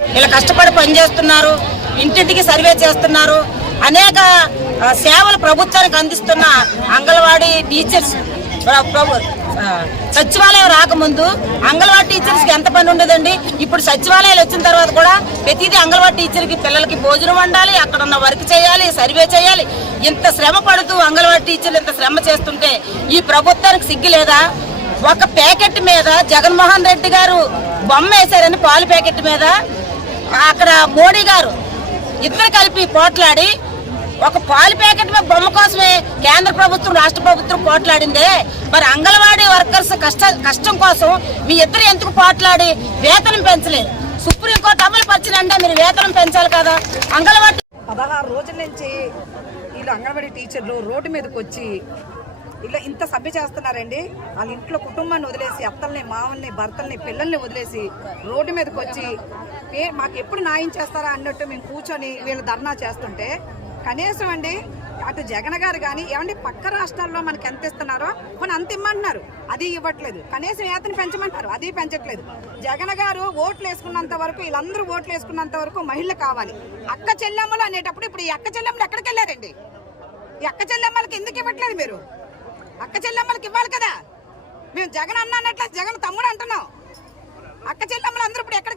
ఇలా కష్టపడి పనిచేస్తున్నారు ఇంటింటికి సర్వే చేస్తున్నారు. అనేక సేవలు ప్రభుత్వానికి అందిస్తున్న అంగన్వాడీ టీచర్స్ ప్రభు సచివాలయం రాకముందు అంగన్వాడీ టీచర్స్కి ఎంత పని ఉండదండి? ఇప్పుడు సచివాలయాలు వచ్చిన తర్వాత కూడా ప్రతిదీ అంగన్వాడీ టీచర్కి పిల్లలకి భోజనం వండాలి అక్కడ ఉన్న వర్క్ చేయాలి సర్వే చేయాలి. ఇంత శ్రమ పడుతూ అంగన్వాడీ టీచర్లు ఇంత శ్రమ చేస్తుంటే ఈ ప్రభుత్వానికి సిగ్గు లేదా? ఒక ప్యాకెట్ మీద జగన్మోహన్ రెడ్డి గారు బొమ్మ వేశారని పాలు ప్యాకెట్ మీద అక్కడ మోడీ గారు ఇద్దరు కలిపి పోట్లాడి ఒక పాలు ప్యాకెట్ మీద బొమ్మ కోసమే కేంద్ర ప్రభుత్వం రాష్ట్ర ప్రభుత్వం పోట్లాడిందే. మరి అంగన్వాడీ వర్కర్స్ కష్ట కష్టం కోసం మీ ఇద్దరు ఎందుకు పోట్లాడి వేతనం పెంచలేదు? సుప్రీంకోర్టు అమలు పరిచినంటే మీరు వేతనం పెంచాలి కదా. అంగన్వాడీ పదహారు రోజుల నుంచి వీళ్ళు అంగన్వాడీ టీచర్లు రోడ్డు మీదకి వచ్చి ఇలా ఇంత సభ్య చేస్తున్నారండి. వాళ్ళ ఇంట్లో కుటుంబాన్ని వదిలేసి అత్తల్ని మామల్ని భర్తల్ని పిల్లల్ని వదిలేసి రోడ్డు మీదకి వచ్చి మాకు ఎప్పుడు న్యాయం చేస్తారా? అన్నట్టు మేము కూర్చొని వీళ్ళు ధర్నా చేస్తుంటే కనీసం అండి అటు జగన్ గారు కానీ ఏమండి పక్క రాష్ట్రాల్లో మనకి ఎంత ఇస్తున్నారో మనం అంత ఇమ్మంటున్నారు. అది ఇవ్వట్లేదు. కనీసం ఏతని పెంచమంటారు. అది పెంచట్లేదు. జగన్ గారు ఓట్లు వేసుకున్నంత వరకు వీళ్ళందరూ ఓట్లు వేసుకున్నంత వరకు మహిళలు కావాలి. అక్క చెల్లెమ్మలు అనేటప్పుడు ఇప్పుడు ఈ అక్క చెల్లెమ్మలు ఎక్కడికి వెళ్ళారండి? ఈ అక్క చెల్లెమ్మలకి ఎందుకు ఇవ్వట్లేదు మీరు? అక్క చెల్లెమ్మలకి ఇవ్వాలి కదా? మేము జగన్ అన్న అన్నట్లు జగన్ తమ్ముడు అంటున్నాం. అక్క చెల్లెమ్మలు అందరూ ఇప్పుడు ఎక్కడికి